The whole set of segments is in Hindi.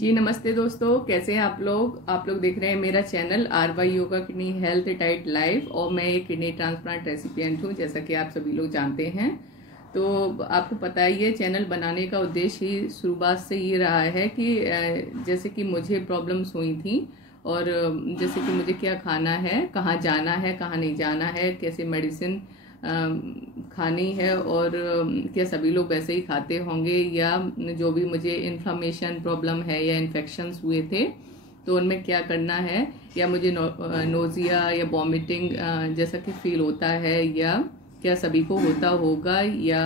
जी नमस्ते दोस्तों, कैसे हैं आप लोग देख रहे हैं मेरा channel RY yoga kidney health diet life. और मैं एक किडनी ट्रांसप्लांट रेसिपिएंट हूं, जैसा कि आप सभी लोग जानते हैं। तो आपको पता ही है, चैनल बनाने का उद्देश्य ही शुरुआत से ये रहा है कि जैसे कि मुझे प्रॉब्लम्स हुई थी और जैसे कि मुझे क्या खाना है, कहाँ जाना है, कहाँ नहीं जाना है, कैसे मेडिसिन खानी है और क्या सभी लोग वैसे ही खाते होंगे, या जो भी मुझे इन्फ्लामेशन प्रॉब्लम है या इन्फेक्शंस हुए थे तो उनमें क्या करना है, या मुझे नोजिया या वॉमिटिंग जैसा कि फील होता है, या क्या सभी को होता होगा, या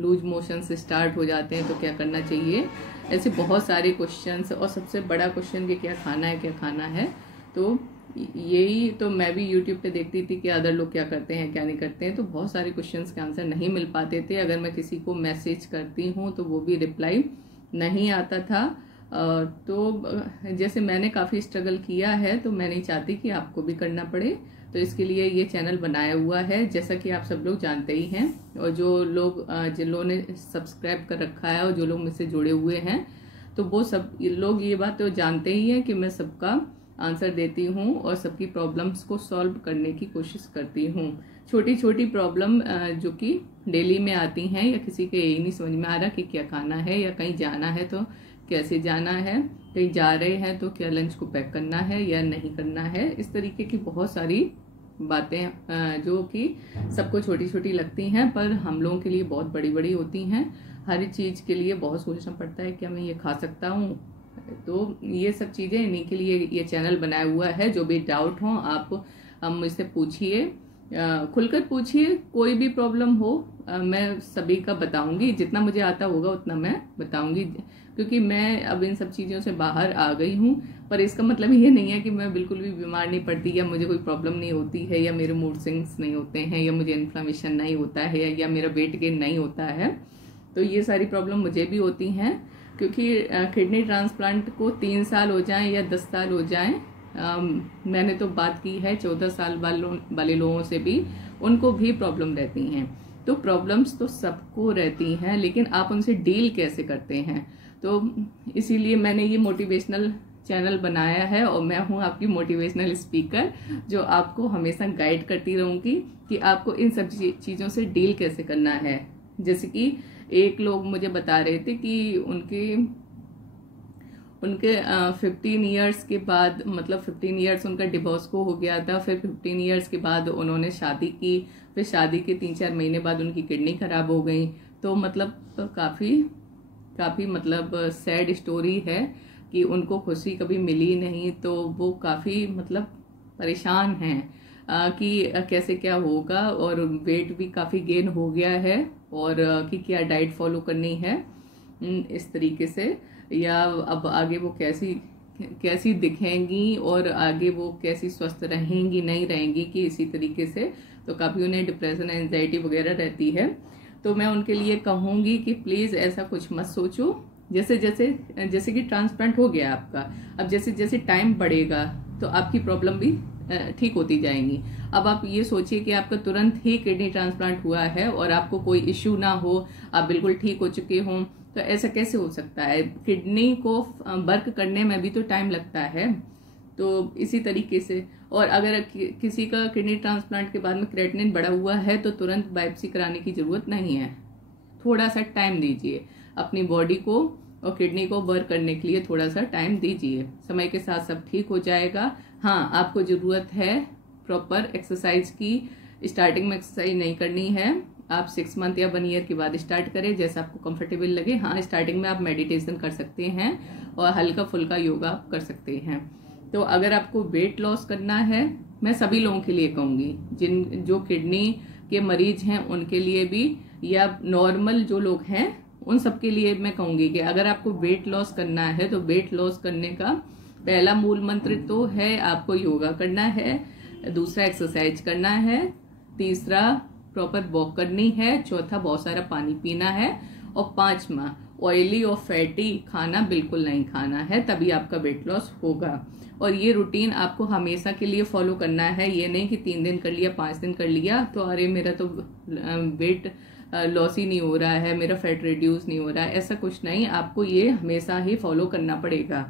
लूज मोशन से स्टार्ट हो जाते हैं तो क्या करना चाहिए। ऐसे बहुत सारे क्वेश्चंस, और सबसे बड़ा क्वेश्चन कि क्या खाना है, क्या खाना है। तो यही तो मैं भी यूट्यूब पे देखती थी कि अदर लोग क्या करते हैं, क्या नहीं करते हैं। तो बहुत सारे क्वेश्चंस के आंसर नहीं मिल पाते थे। अगर मैं किसी को मैसेज करती हूँ तो वो भी रिप्लाई नहीं आता था। तो जैसे मैंने काफ़ी स्ट्रगल किया है, तो मैं नहीं चाहती कि आपको भी करना पड़े। तो इसके लिए ये चैनल बनाया हुआ है, जैसा कि आप सब लोग जानते ही हैं। और जो लोग जिन लोगों ने सब्सक्राइब कर रखा है और जो लोग मुझसे जुड़े हुए हैं, तो वो सब लोग ये बात तो जानते ही हैं कि मैं सबका आंसर देती हूँ और सबकी प्रॉब्लम्स को सॉल्व करने की कोशिश करती हूँ। छोटी छोटी प्रॉब्लम जो कि डेली में आती हैं, या किसी के यही नहीं समझ में आ रहा कि क्या खाना है, या कहीं जाना है तो कैसे जाना है, कहीं जा रहे हैं तो क्या लंच को पैक करना है या नहीं करना है। इस तरीके की बहुत सारी बातें जो कि सबको छोटी छोटी लगती हैं, पर हम लोगों के लिए बहुत बड़ी बड़ी होती हैं। हर चीज़ के लिए बहुत सोचना पड़ता है, क्या मैं ये खा सकता हूँ। तो ये सब चीज़ें, इन्हीं के लिए ये चैनल बनाया हुआ है। जो भी डाउट हो आप मुझसे पूछिए, खुलकर पूछिए। कोई भी प्रॉब्लम हो मैं सभी का बताऊंगी, जितना मुझे आता होगा उतना मैं बताऊंगी, क्योंकि मैं अब इन सब चीज़ों से बाहर आ गई हूँ। पर इसका मतलब ये नहीं है कि मैं बिल्कुल भी बीमार नहीं पड़ती, या मुझे कोई प्रॉब्लम नहीं होती है, या मेरे मूड स्विंग्स नहीं होते हैं, या मुझे इन्फ्लामेशन नहीं होता है, या मेरा वेट गेन नहीं होता है। तो ये सारी प्रॉब्लम मुझे भी होती हैं, क्योंकि किडनी ट्रांसप्लांट को 3 साल हो जाएं या 10 साल हो जाएं, मैंने तो बात की है 14 साल वाले लोगों से भी, उनको भी प्रॉब्लम रहती हैं। तो प्रॉब्लम्स तो सबको रहती हैं, लेकिन आप उनसे डील कैसे करते हैं। तो इसीलिए मैंने ये मोटिवेशनल चैनल बनाया है, और मैं हूँ आपकी मोटिवेशनल स्पीकर, जो आपको हमेशा गाइड करती रहूँगी कि आपको इन सब चीज़ों से डील कैसे करना है। जैसे कि एक लोग मुझे बता रहे थे कि उनके 15 ईयर्स के बाद, मतलब 15 ईयर्स उनका डिवोर्स को हो गया था। फिर 15 ईयर्स के बाद उन्होंने शादी की। फिर शादी के 3-4 महीने बाद उनकी किडनी खराब हो गई। तो मतलब काफ़ी मतलब सैड स्टोरी है कि उनको खुशी कभी मिली नहीं। तो वो काफ़ी मतलब परेशान हैं कि कैसे क्या होगा, और वेट भी काफ़ी गेन हो गया है, और कि क्या डाइट फॉलो करनी है इस तरीके से, या अब आगे वो कैसी दिखेंगी, और आगे वो कैसी स्वस्थ रहेंगी नहीं रहेंगी, कि इसी तरीके से। तो काफ़ी उन्हें डिप्रेशन एंजाइटी वगैरह रहती है। तो मैं उनके लिए कहूँगी कि प्लीज़ ऐसा कुछ मत सोचो। जैसे कि ट्रांसप्लांट हो गया आपका, अब जैसे जैसे टाइम बढ़ेगा तो आपकी प्रॉब्लम भी ठीक होती जाएंगी। अब आप ये सोचिए कि आपका तुरंत ही किडनी ट्रांसप्लांट हुआ है और आपको कोई इश्यू ना हो, आप बिल्कुल ठीक हो चुके हों, तो ऐसा कैसे हो सकता है। किडनी को वर्क करने में भी तो टाइम लगता है। तो इसी तरीके से, और अगर किसी का किडनी ट्रांसप्लांट के बाद में क्रेटिनिन बढ़ा हुआ है तो तुरंत बायोप्सी कराने की जरूरत नहीं है। थोड़ा सा टाइम दीजिए अपनी बॉडी को और किडनी को वर्क करने के लिए, थोड़ा सा टाइम दीजिए। समय के साथ सब ठीक हो जाएगा। हाँ, आपको ज़रूरत है प्रॉपर एक्सरसाइज की। स्टार्टिंग में एक्सरसाइज नहीं करनी है, आप 6 मंथ या 1 ईयर के बाद स्टार्ट करें, जैसा आपको कंफर्टेबल लगे। हाँ, स्टार्टिंग में आप मेडिटेशन कर सकते हैं और हल्का फुल्का योगा कर सकते हैं। तो अगर आपको वेट लॉस करना है, मैं सभी लोगों के लिए कहूँगी, जो किडनी के मरीज हैं उनके लिए भी, या नॉर्मल जो लोग हैं उन सब के लिए मैं कहूँगी कि अगर आपको वेट लॉस करना है तो वेट लॉस करने का पहला मूल मंत्र तो है आपको योगा करना है, दूसरा एक्सरसाइज करना है, तीसरा प्रॉपर वॉक करनी है, चौथा बहुत सारा पानी पीना है, और 5वां ऑयली और फैटी खाना बिल्कुल नहीं खाना है, तभी आपका वेट लॉस होगा। और ये रूटीन आपको हमेशा के लिए फॉलो करना है। ये नहीं कि 3 दिन कर लिया, 5 दिन कर लिया तो अरे मेरा तो वेट लॉसी नहीं हो रहा है, मेरा फैट रिड्यूस नहीं हो रहा है, ऐसा कुछ नहीं। आपको ये हमेशा ही फॉलो करना पड़ेगा।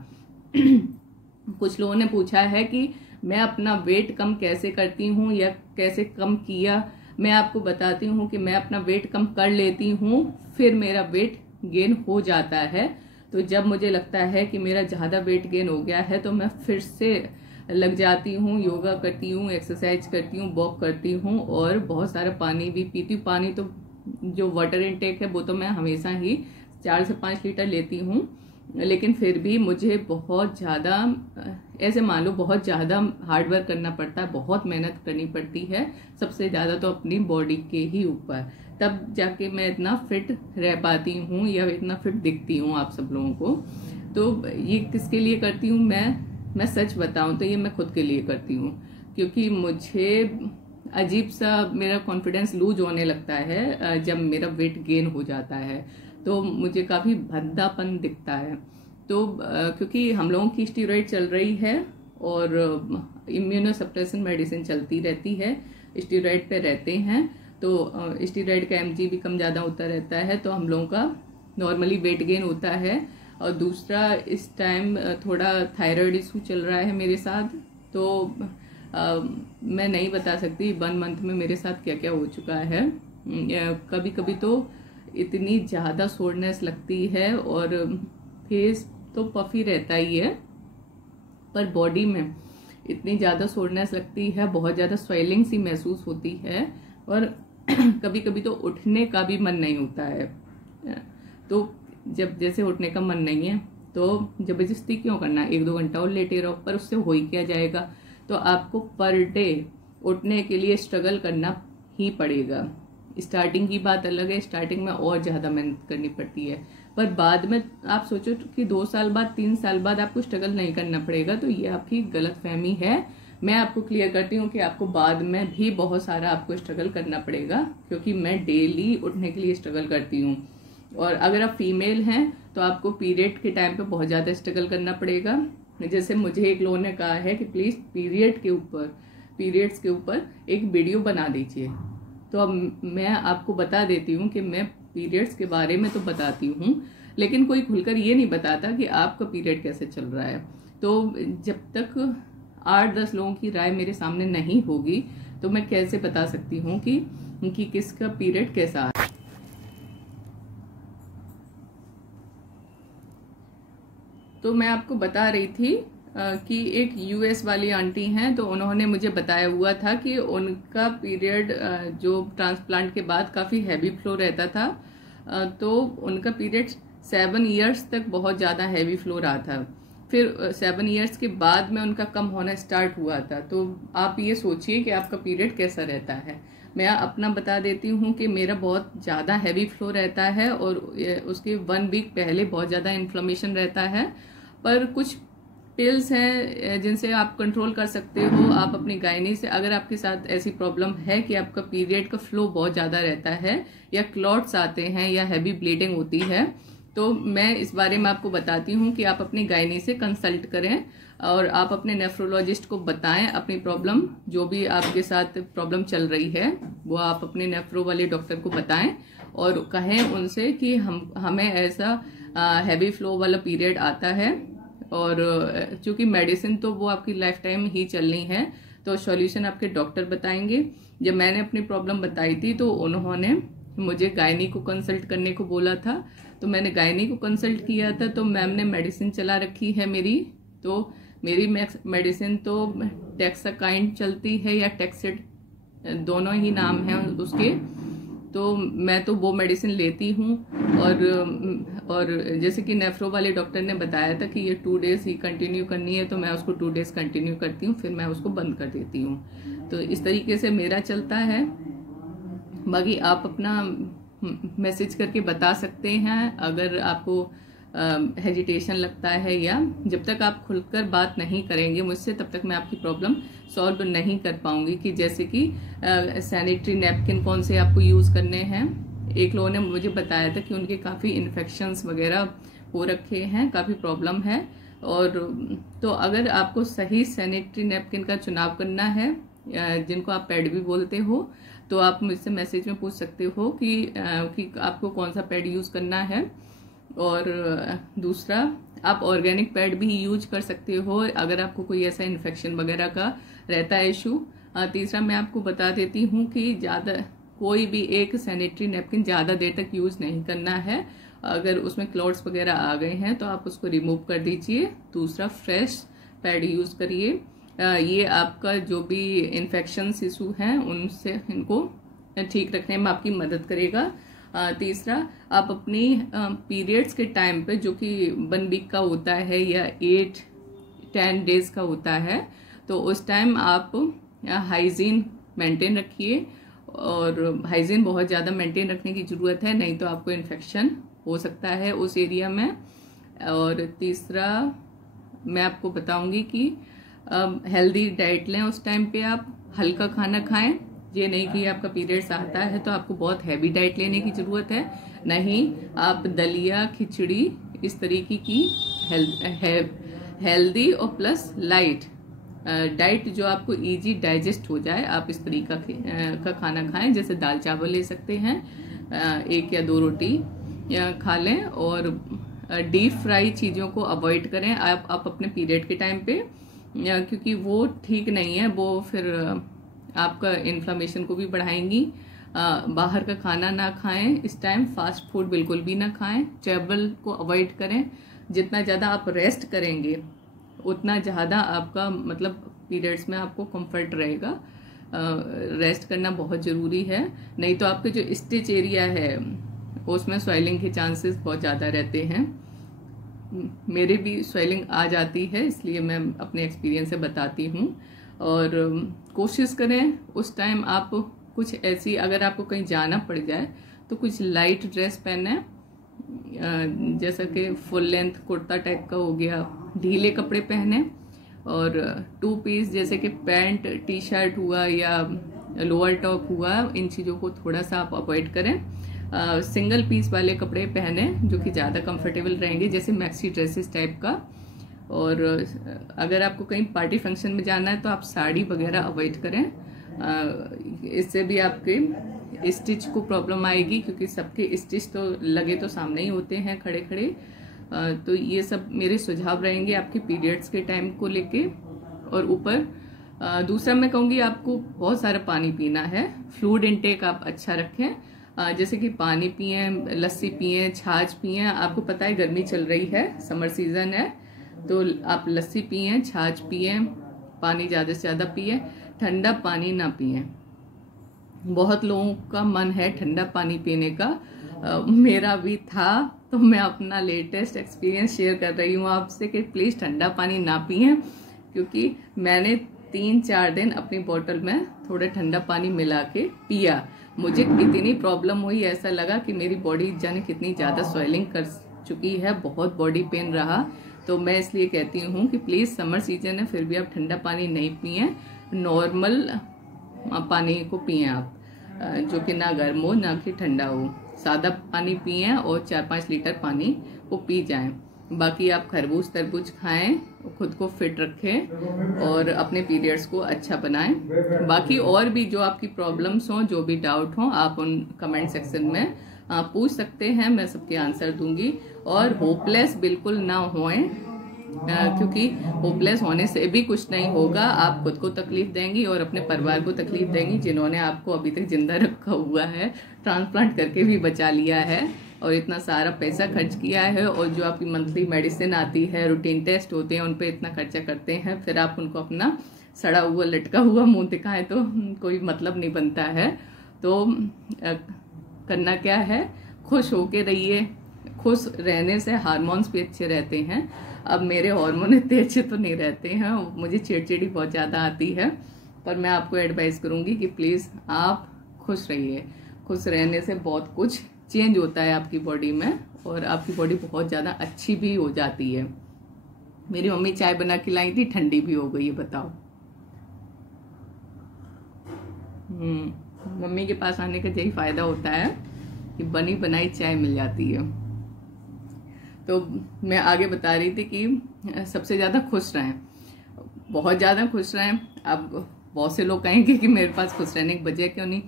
कुछ लोगों ने पूछा है कि मैं अपना वेट कम कैसे करती हूँ या कैसे कम किया। मैं आपको बताती हूँ कि मैं अपना वेट कम कर लेती हूँ, फिर मेरा वेट गेन हो जाता है। तो जब मुझे लगता है कि मेरा ज़्यादा वेट गेन हो गया है तो मैं फिर से लग जाती हूँ, योगा करती हूँ, एक्सरसाइज करती हूँ, वॉक करती हूँ और बहुत सारा पानी भी पीती हूँ। पानी तो जो वाटर इनटेक है वो तो मैं हमेशा ही 4 से 5 लीटर लेती हूँ, लेकिन फिर भी मुझे बहुत ज़्यादा, ऐसे मान लो बहुत ज़्यादा हार्डवर्क करना पड़ता है, बहुत मेहनत करनी पड़ती है, सबसे ज़्यादा तो अपनी बॉडी के ही ऊपर, तब जाके मैं इतना फिट रह पाती हूँ या इतना फिट दिखती हूँ आप सब लोगों को। तो ये किसके लिए करती हूँ मैं सच बताऊँ तो ये मैं खुद के लिए करती हूँ, क्योंकि मुझे अजीब सा मेरा कॉन्फिडेंस लूज होने लगता है जब मेरा वेट गेन हो जाता है, तो मुझे काफ़ी भद्दापन दिखता है। तो क्योंकि हम लोगों की स्टीरॉइड चल रही है और इम्यूनोसप्रेशन मेडिसिन चलती रहती है, स्टीरॉइड पे रहते हैं, तो स्टीरॉइड का एमजी भी कम ज़्यादा होता रहता है, तो हम लोगों का नॉर्मली वेट गेन होता है। और दूसरा, इस टाइम थोड़ा थायराइड इशू चल रहा है मेरे साथ, तो मैं नहीं बता सकती 1 मंथ में मेरे साथ क्या क्या हो चुका है। कभी कभी तो इतनी ज़्यादा सोरनेस लगती है और फेस तो पफी रहता ही है, पर बॉडी में इतनी ज़्यादा सोरनेस लगती है, बहुत ज़्यादा स्वेलिंग सी महसूस होती है और कभी कभी तो उठने का भी मन नहीं होता है। तो जब जैसे उठने का मन नहीं है तो जबरदस्ती क्यों करना, 1-2 घंटा और लेटे रहो, पर उससे हो ही क्या जाएगा। तो आपको पर डे उठने के लिए स्ट्रगल करना ही पड़ेगा। स्टार्टिंग की बात अलग है, स्टार्टिंग में और ज़्यादा मेहनत करनी पड़ती है, पर बाद में आप सोचो कि 2 साल बाद 3 साल बाद आपको स्ट्रगल नहीं करना पड़ेगा, तो ये आपकी गलतफहमी है। मैं आपको क्लियर करती हूँ कि आपको बाद में भी बहुत सारा आपको स्ट्रगल करना पड़ेगा, क्योंकि मैं डेली उठने के लिए स्ट्रगल करती हूँ। और अगर आप फीमेल हैं तो आपको पीरियड के टाइम पे बहुत ज़्यादा स्ट्रगल करना पड़ेगा। जैसे मुझे एक लोगों ने कहा है कि प्लीज़ पीरियड्स के ऊपर एक वीडियो बना दीजिए, तो अब मैं आपको बता देती हूँ कि मैं पीरियड्स के बारे में तो बताती हूँ, लेकिन कोई खुलकर ये नहीं बताता कि आपका पीरियड कैसे चल रहा है। तो जब तक 8-10 लोगों की राय मेरे सामने नहीं होगी तो मैं कैसे बता सकती हूँ कि किसका पीरियड कैसा है। तो मैं आपको बता रही थी कि एक यूएस वाली आंटी हैं, तो उन्होंने मुझे बताया हुआ था कि उनका पीरियड जो ट्रांसप्लांट के बाद काफ़ी हैवी फ्लो रहता था, तो उनका पीरियड 7 इयर्स तक बहुत ज़्यादा हैवी फ्लो रहा था। फिर 7 इयर्स के बाद में उनका कम होना स्टार्ट हुआ था। तो आप ये सोचिए कि आपका पीरियड कैसा रहता है। मैं अपना बता देती हूँ कि मेरा बहुत ज़्यादा हैवी फ्लो रहता है और उसके 1 वीक पहले बहुत ज़्यादा इन्फ्लेमेशन रहता है, पर कुछ पिल्स हैं जिनसे आप कंट्रोल कर सकते हो। आप अपनी गायनी से, अगर आपके साथ ऐसी प्रॉब्लम है कि आपका पीरियड का फ्लो बहुत ज़्यादा रहता है या क्लॉट्स आते हैं या हैवी ब्लीडिंग होती है, तो मैं इस बारे में आपको बताती हूँ कि आप अपनी गायनी से कंसल्ट करें और आप अपने नेफ्रोलॉजिस्ट को बताएं अपनी प्रॉब्लम, जो भी आपके साथ प्रॉब्लम चल रही है वो आप अपने नेफ्रो वाले डॉक्टर को बताएं और कहें उनसे कि हमें ऐसा हैवी फ्लो वाला पीरियड आता है, और चूंकि मेडिसिन तो वो आपकी लाइफ टाइम ही चलनी है, तो सॉल्यूशन आपके डॉक्टर बताएंगे। जब मैंने अपनी प्रॉब्लम बताई थी तो उन्होंने मुझे गायनी को कंसल्ट करने को बोला था, तो मैंने गायनी को कंसल्ट किया था। तो मैम ने मेडिसिन चला रखी है मेरी, तो मेरी मेडिसिन तो टेक्साकाइंड चलती है या टेक्सिड, दोनों ही नाम हैं उसके। तो मैं तो वो मेडिसिन लेती हूँ और जैसे कि नेफ्रो वाले डॉक्टर ने बताया था कि ये 2 डेज ही कंटिन्यू करनी है, तो मैं उसको 2 डेज कंटिन्यू करती हूँ, फिर मैं उसको बंद कर देती हूँ। तो इस तरीके से मेरा चलता है। बाकी आप अपना मैसेज करके बता सकते हैं अगर आपको हेजिटेशन लगता है, या जब तक आप खुलकर बात नहीं करेंगे मुझसे तब तक मैं आपकी प्रॉब्लम सॉल्व नहीं कर पाऊंगी। कि जैसे कि सैनिटरी नैपकिन कौन से आपको यूज़ करने हैं। एक लोगों ने मुझे बताया था कि उनके काफ़ी इन्फेक्शंस वगैरह हो रखे हैं, काफ़ी प्रॉब्लम है, और तो अगर आपको सही सैनिटरी नैपकिन का चुनाव करना है, जिनको आप पैड भी बोलते हो, तो आप मुझसे मैसेज में पूछ सकते हो कि आपको कौन सा पैड यूज़ करना है। और दूसरा, आप ऑर्गेनिक पैड भी यूज कर सकते हो अगर आपको कोई ऐसा इन्फेक्शन वगैरह का रहता है इशू। तीसरा, मैं आपको बता देती हूँ कि ज़्यादा कोई भी एक सैनिटरी नैपकिन ज़्यादा देर तक यूज़ नहीं करना है। अगर उसमें क्लॉट्स वगैरह आ गए हैं तो आप उसको रिमूव कर दीजिए। दूसरा, फ्रेश पैड यूज़ करिए। ये आपका जो भी इन्फेक्शन इशू हैं उनसे इनको ठीक रखने में आपकी मदद करेगा। तीसरा, आप अपनी पीरियड्स के टाइम पे, जो कि 1 वीक का होता है या 8-10 डेज का होता है, तो उस टाइम आप हाइजीन मेंटेन रखिए। और हाइजीन बहुत ज़्यादा मेंटेन रखने की ज़रूरत है, नहीं तो आपको इन्फेक्शन हो सकता है उस एरिया में। और तीसरा, मैं आपको बताऊंगी कि हेल्दी डाइट लें। उस टाइम पे आप हल्का खाना खाएं। ये नहीं कि आपका पीरियड्स आता है तो आपको बहुत हैवी डाइट लेने की ज़रूरत है, नहीं। आप दलिया, खिचड़ी, इस तरीके की हेल्दी और प्लस लाइट डाइट जो आपको इजी डाइजेस्ट हो जाए, आप इस तरीका का खाना खाएं। जैसे दाल चावल ले सकते हैं, 1 या 2 रोटी खा लें। और डीप फ्राई चीज़ों को अवॉइड करें आप अपने पीरियड के टाइम पे, क्योंकि वो ठीक नहीं है। वो फिर आपका इन्फ्लामेशन को भी बढ़ाएंगी। बाहर का खाना ना खाएं इस टाइम। फास्ट फूड बिल्कुल भी ना खाएं। ट्रैवल को अवॉइड करें। जितना ज़्यादा आप रेस्ट करेंगे उतना ज़्यादा आपका मतलब पीरियड्स में आपको कंफर्ट रहेगा। रेस्ट करना बहुत ज़रूरी है, नहीं तो आपके जो स्टिच एरिया है उसमें स्वेलिंग के चांसेस बहुत ज़्यादा रहते हैं। मेरे भी स्वेलिंग आ जाती है, इसलिए मैं अपने एक्सपीरियंस से बताती हूँ। और कोशिश करें उस टाइम आप कुछ ऐसी, अगर आपको कहीं जाना पड़ जाए तो कुछ लाइट ड्रेस पहने, जैसा कि फुल लेंथ कुर्ता टाइप का हो गया, ढीले कपड़े पहने। और 2 पीस जैसे कि पैंट, टी शर्ट हुआ या लोअर टॉप हुआ, इन चीज़ों को थोड़ा सा आप अवॉइड करें। सिंगल पीस वाले कपड़े पहने जो कि ज़्यादा कंफर्टेबल रहेंगे, जैसे मैक्सी ड्रेसेस टाइप का। और अगर आपको कहीं पार्टी फंक्शन में जाना है तो आप साड़ी वगैरह अवॉइड करें। इससे भी आपके स्टिच को प्रॉब्लम आएगी, क्योंकि सबके स्टिच तो लगे तो सामने ही होते हैं खड़े खड़े। तो ये सब मेरे सुझाव रहेंगे आपके पीरियड्स के टाइम को लेके। और ऊपर दूसरा मैं कहूँगी आपको बहुत सारा पानी पीना है। फ्लूइड इनटेक आप अच्छा रखें, जैसे कि पानी पिए, लस्सी पिए, छाछ पिए। आपको पता है गर्मी चल रही है, समर सीजन है, तो आप लस्सी पिए, छाछ पिए, पानी ज़्यादा से ज़्यादा पिए। ठंडा पानी ना पिए। बहुत लोगों का मन है ठंडा पानी पीने का, मेरा भी था, तो मैं अपना लेटेस्ट एक्सपीरियंस शेयर कर रही हूँ आपसे कि प्लीज़ ठंडा पानी ना पिए। क्योंकि मैंने 3-4 दिन अपनी बोतल में थोड़ा ठंडा पानी मिला के पिया, मुझे इतनी प्रॉब्लम हुई, ऐसा लगा कि मेरी बॉडी जाने कितनी ज़्यादा स्वेलिंग कर चुकी है, बहुत बॉडी पेन रहा। तो मैं इसलिए कहती हूँ कि प्लीज़ समर सीजन है फिर भी आप ठंडा पानी नहीं पिए, नॉर्मल पानी को पिए आप, जो कि ना गर्म हो ना कि ठंडा हो। सादा पानी पिए और 4-5 लीटर पानी वो पी जाएं। बाकी आप खरबूज तरबूज खाएं, खुद को फिट रखें और अपने पीरियड्स को अच्छा बनाएं। बाकी और भी जो आपकी प्रॉब्लम्स हों, जो भी डाउट हों, आप उन कमेंट सेक्शन में पूछ सकते हैं, मैं सबके आंसर दूंगी। और होपलेस बिल्कुल ना होएं, क्योंकि होपलेस होने से भी कुछ नहीं होगा। आप खुद को तकलीफ देंगी और अपने परिवार को तकलीफ देंगी, जिन्होंने आपको अभी तक जिंदा रखा हुआ है, ट्रांसप्लांट करके भी बचा लिया है और इतना सारा पैसा खर्च किया है। और जो आपकी मंथली मेडिसिन आती है, रूटीन टेस्ट होते हैं, उन पे इतना खर्चा करते हैं, फिर आप उनको अपना सड़ा हुआ लटका हुआ मुंह दिखाएं तो कोई मतलब नहीं बनता है। तो करना क्या है, खुश होके रहिए। खुश रहने से हार्मोन्स भी अच्छे रहते हैं। अब मेरे हार्मोन इतने अच्छे तो नहीं रहते हैं, मुझे चिड़चिड़ी बहुत ज़्यादा आती है, पर मैं आपको एडवाइस करूंगी कि प्लीज़ आप खुश रहिए। खुश रहने से बहुत कुछ चेंज होता है आपकी बॉडी में और आपकी बॉडी बहुत ज़्यादा अच्छी भी हो जाती है। मेरी मम्मी चाय बना के लाई थी, ठंडी भी हो गई है, बताओ। मम्मी के पास आने का यही फायदा होता है कि बनी बनाई चाय मिल जाती है। तो मैं आगे बता रही थी कि सबसे ज़्यादा खुश रहें, बहुत ज़्यादा खुश रहें। अब बहुत से लोग कहेंगे कि मेरे पास खुश रहने की वजह क्यों नहीं,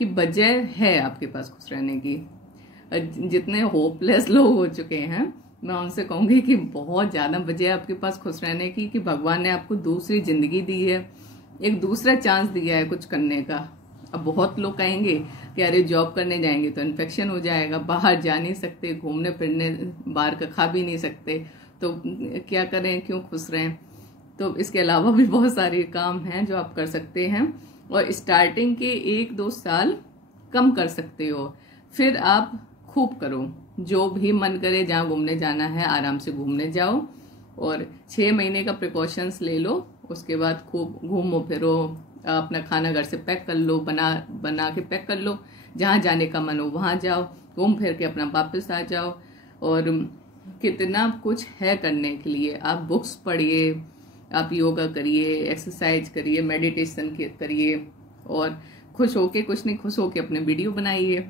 कि वजह है आपके पास खुश रहने की। जितने होपलेस लोग हो चुके हैं, मैं उनसे कहूंगी कि बहुत ज्यादा वजह है आपके पास खुश रहने की, कि भगवान ने आपको दूसरी जिंदगी दी है, एक दूसरा चांस दिया है कुछ करने का। अब बहुत लोग कहेंगे कि अरे जॉब करने जाएंगे तो इन्फेक्शन हो जाएगा, बाहर जा नहीं सकते, घूमने फिरने बाहर का खा भी नहीं सकते, तो क्या करें, क्यों खुश रहें। तो इसके अलावा भी बहुत सारे काम हैं जो आप कर सकते हैं, और स्टार्टिंग के 1-2 साल कम कर सकते हो, फिर आप खूब करो। जो भी मन करे, जहाँ घूमने जाना है आराम से घूमने जाओ, और 6 महीने का प्रिकॉशंस ले लो। उसके बाद खूब घूमो फिरो, अपना खाना घर से पैक कर लो, बना के पैक कर लो, जहाँ जाने का मन हो वहाँ जाओ, घूम फिर के अपना वापस आ जाओ। और कितना कुछ है करने के लिए। आप बुक्स पढ़िए, आप योगा करिए, एक्सरसाइज करिए, मेडिटेशन करिए, और खुश होके, कुछ नहीं, खुश होके अपने वीडियो बनाइए,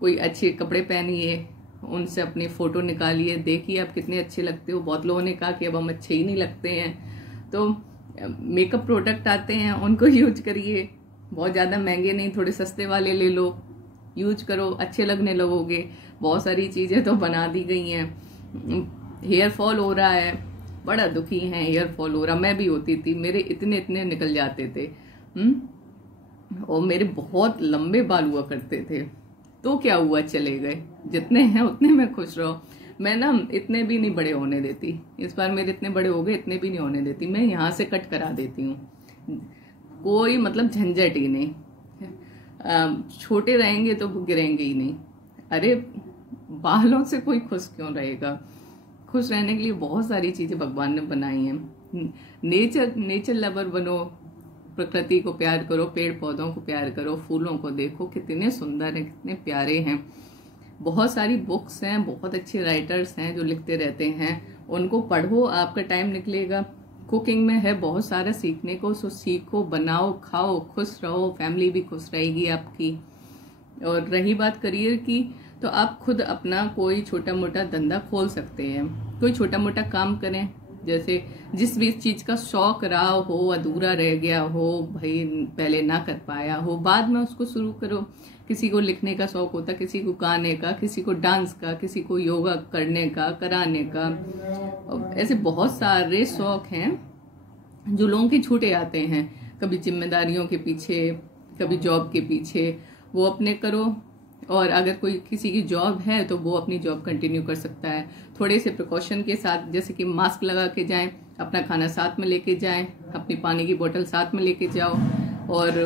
कोई अच्छे कपड़े पहनिए, उनसे अपनी फोटो निकालिए, देखिए आप कितने अच्छे लगते हो। बहुत लोगों ने कहा कि अब हम अच्छे ही नहीं लगते हैं, तो मेकअप प्रोडक्ट आते हैं उनको यूज करिए, बहुत ज़्यादा महंगे नहीं, थोड़े सस्ते वाले ले लो, यूज करो, अच्छे लगने लगोगे। बहुत सारी चीज़ें तो बना दी गई हैं। हेयर फॉल हो रहा है, बड़ा दुखी है, हेयर फॉल हो रहा, मैं भी होती थी, मेरे इतने इतने निकल जाते थे, और मेरे बहुत लंबे बाल हुआ करते थे। तो क्या हुआ, चले गए, जितने हैं उतने में खुश रहो। मैं ना इतने भी नहीं बड़े होने देती, इस बार मेरे इतने बड़े हो गए, इतने भी नहीं होने देती, मैं यहाँ से कट करा देती हूँ, कोई मतलब झंझट ही नहीं। छोटे रहेंगे तो गिरेंगे ही नहीं। अरे बालों से कोई खुश क्यों रहेगा। खुश रहने के लिए बहुत सारी चीजें भगवान ने बनाई हैं। नेचर लवर बनो, प्रकृति को प्यार करो, पेड़ पौधों को प्यार करो, फूलों को देखो कितने सुंदर हैं, कितने प्यारे हैं। बहुत सारी बुक्स हैं, बहुत अच्छे राइटर्स हैं जो लिखते रहते हैं, उनको पढ़ो, आपका टाइम निकलेगा। कुकिंग में है बहुत सारा सीखने को, सो सीखो, बनाओ, खाओ, खुश रहो, फैमिली भी खुश रहेगी आपकी। और रही बात करियर की, तो आप खुद अपना कोई छोटा मोटा धंधा खोल सकते हैं, कोई छोटा मोटा काम करें। जैसे जिस भी चीज का शौक रहा हो, अधूरा रह गया हो, भाई पहले ना कर पाया हो, बाद में उसको शुरू करो। किसी को लिखने का शौक होता, किसी को गाने का, किसी को डांस का, किसी को योगा करने का, कराने का, ऐसे बहुत सारे शौक हैं जो लोगों के छूटे आते हैं, कभी जिम्मेदारियों के पीछे, कभी जॉब के पीछे, वो अपने करो। और अगर कोई किसी की जॉब है तो वो अपनी जॉब कंटिन्यू कर सकता है, थोड़े से प्रिकॉशन के साथ, जैसे कि मास्क लगा के जाएं, अपना खाना साथ में लेके जाएं, अपनी पानी की बोतल साथ में लेके जाओ, और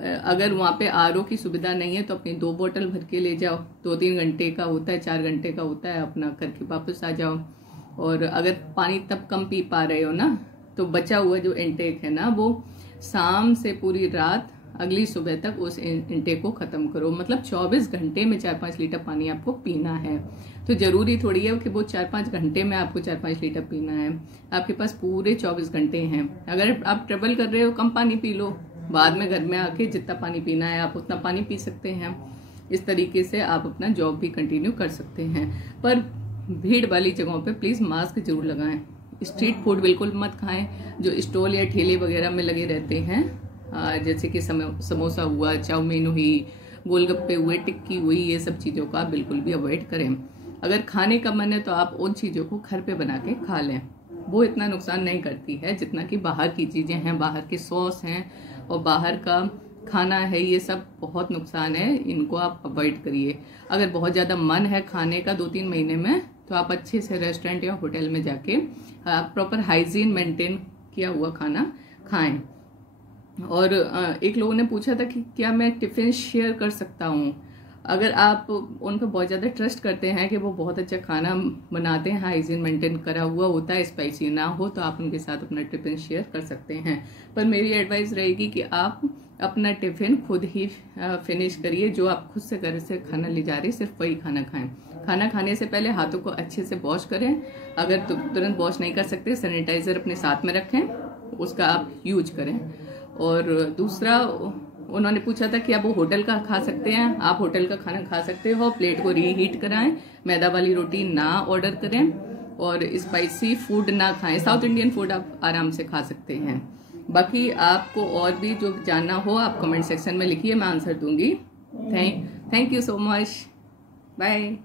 अगर वहाँ पे आरओ की सुविधा नहीं है तो अपनी 2 बोतल भर के ले जाओ, 2-3 घंटे का होता है, 4 घंटे का होता है, अपना करके वापस आ जाओ। और अगर पानी तब कम पी पा रहे हो ना, तो बचा हुआ जो इनटेक है ना, वो शाम से पूरी रात अगली सुबह तक उस इनटेक को खत्म करो। मतलब 24 घंटे में 4-5 लीटर पानी आपको पीना है। तो जरूरी थोड़ी है कि वो 4-5 घंटे में आपको 4-5 लीटर पीना है, आपके पास पूरे 24 घंटे हैं। अगर आप ट्रेवल कर रहे हो, कम पानी पी लो, बाद में घर में आके जितना पानी पीना है आप उतना पानी पी सकते हैं। इस तरीके से आप अपना जॉब भी कंटिन्यू कर सकते हैं। पर भीड़ वाली जगहों पे प्लीज मास्क जरूर लगाएं। स्ट्रीट फूड बिल्कुल मत खाएं, जो स्टॉल या ठेले वगैरह में लगे रहते हैं, जैसे कि समोसा हुआ, चाउमीन हुई, गोलगप्पे हुए, टिक्की हुई, ये सब चीज़ों का बिल्कुल भी अवॉइड करें। अगर खाने का मन है तो आप उन चीज़ों को घर पे बना के खा लें, वो इतना नुकसान नहीं करती है जितना कि बाहर की चीज़ें हैं, बाहर के सॉस हैं और बाहर का खाना है, ये सब बहुत नुकसान है, इनको आप अवॉइड करिए। अगर बहुत ज़्यादा मन है खाने का 2-3 महीने में, तो आप अच्छे से रेस्टोरेंट या होटल में जाके प्रॉपर हाइजीन मेंटेन किया हुआ खाना खाएं। और एक लोगों ने पूछा था कि क्या मैं टिफिन शेयर कर सकता हूँ। अगर आप उन पर बहुत ज़्यादा ट्रस्ट करते हैं कि वो बहुत अच्छा खाना बनाते हैं, हाइजीन मेंटेन करा हुआ होता है, स्पाइसी ना हो, तो आप उनके साथ अपना टिफिन शेयर कर सकते हैं। पर मेरी एडवाइस रहेगी कि आप अपना टिफिन खुद ही फिनिश करिए। जो आप खुद से घर से खाना ले जा रहे हैं, सिर्फ वही खाना खाएं। खाना खाने से पहले हाथों को अच्छे से वॉश करें। अगर तुरंत वॉश नहीं कर सकते, सैनिटाइजर अपने साथ में रखें, उसका आप यूज करें। और दूसरा, उन्होंने पूछा था कि आप वो होटल का खा सकते हैं। आप होटल का खाना खा सकते हो, प्लेट को रीहीट कराएं, मैदा वाली रोटी ना ऑर्डर करें और स्पाइसी फूड ना खाएं। साउथ इंडियन फूड आप आराम से खा सकते हैं। बाकी आपको और भी जो जानना हो आप कमेंट सेक्शन में लिखिए, मैं आंसर दूंगी। Thank you so much. Bye.